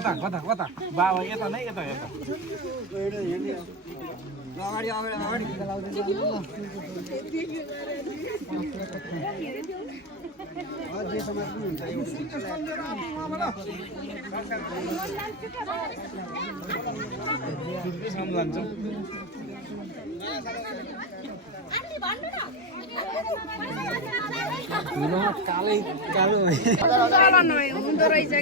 कता कता कता बाबा यता नै यता यता अगाडि अगाडि अगाडि जे समाज पनि हुन्छ कालै कालो हुँदो रहेछ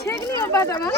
छेक्ने हो बाटोमा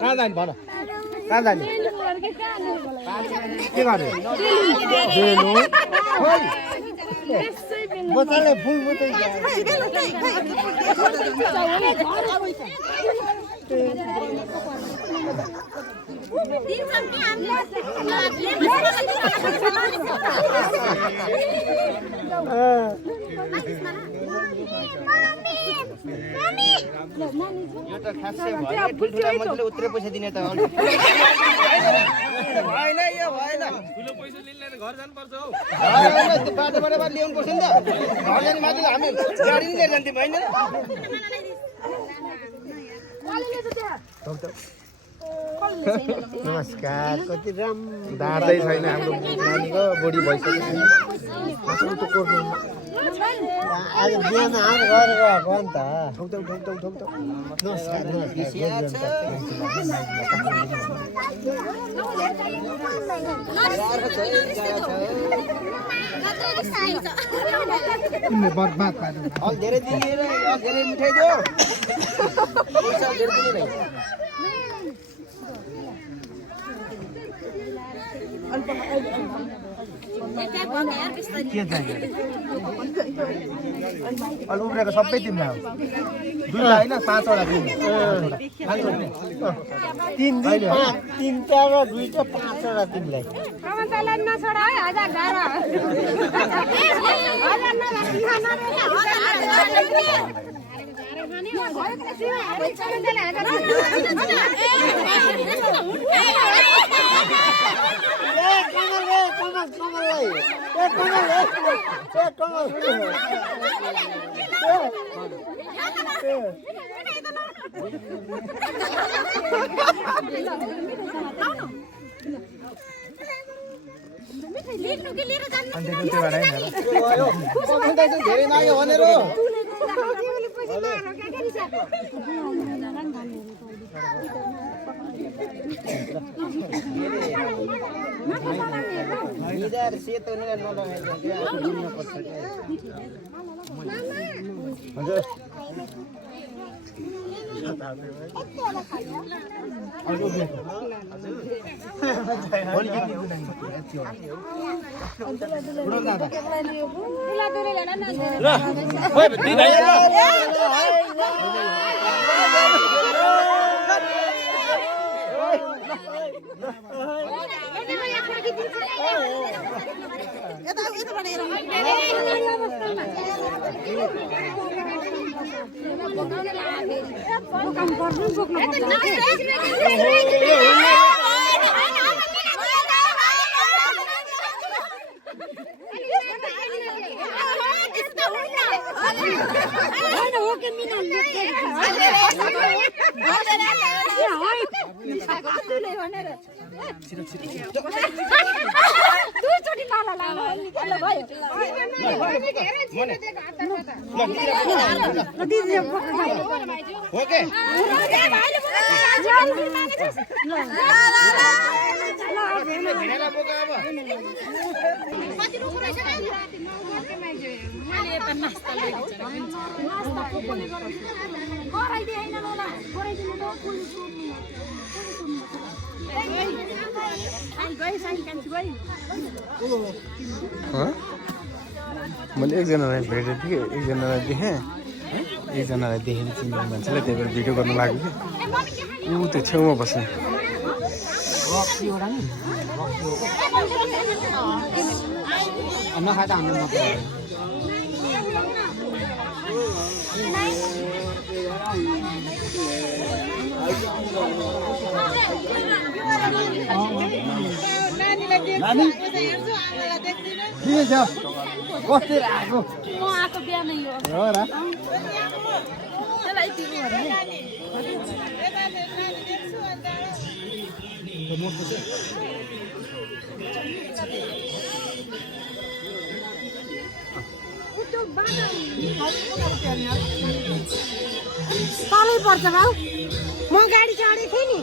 कहाँ जाने भन कहाँ जाने के गर्ने बच्चाले फुल बोतल यो त खासै भयो ठुल्ठुला मान्छेले उत्रे पैसा दिने त भएन यो भएन ठुलो पैसा लिनलाई घर जानु पर्छ हौ त्यो बाटोबाट ल्याउनु पर्छ नि त घर जाने मान्छे हामी गाडी नि लिएर जान्थ्यौँ होइन नमस्कार कति राम्रो दाँदै छैन हाम्रो नानीको बुढी भइसक्यो आज बिहान आएर गरेर गयो नि त ठोक्दौ ठोक्दौ ठोक्दौ नमस्कार बर्बाद पार्यो धेरै दिएर धेरै मिठाई दियो पैसा धेरै दिने अलि उब्रेको सबै तिमीलाई हो दुईवटा होइन पाँचवटा तिनवटा र दुईवटा पाँचवटा तिमीलाई धेरै माग्यो भनेर सेतो भनेर दुईचोटि माला लानु निकाल्नु भयो ओके मैले एकजनालाई भेटेको थिएँ एकजनालाई देखेँ एकजनालाई देखेर चिन्ने मान्छेलाई त्यही भएर भिडियो गर्नु लाग्यो कि ऊ त्यो छेउमा बस्ने नखाँदा हाम्रो के छ कस्तो आएको म आएको बिहान यो हो र तलै पर्छ भाउ म गाडी चढेको थिएँ नि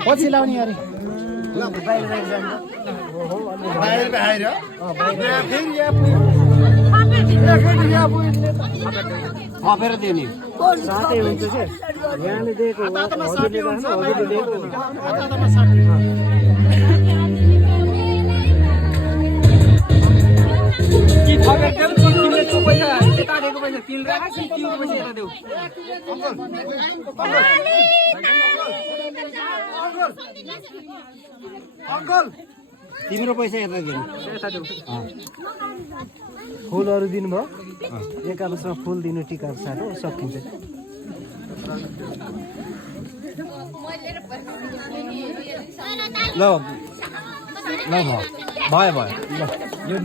पछि लाउने अरे थपेर दिने साथै हुन्छ के यहाँले दिएको तिम्रो पैसा यता दिनु फुलहरू दिनुभयो एकादशमा फुल दिनु टिका सानो सकिन्छ ल ल भयो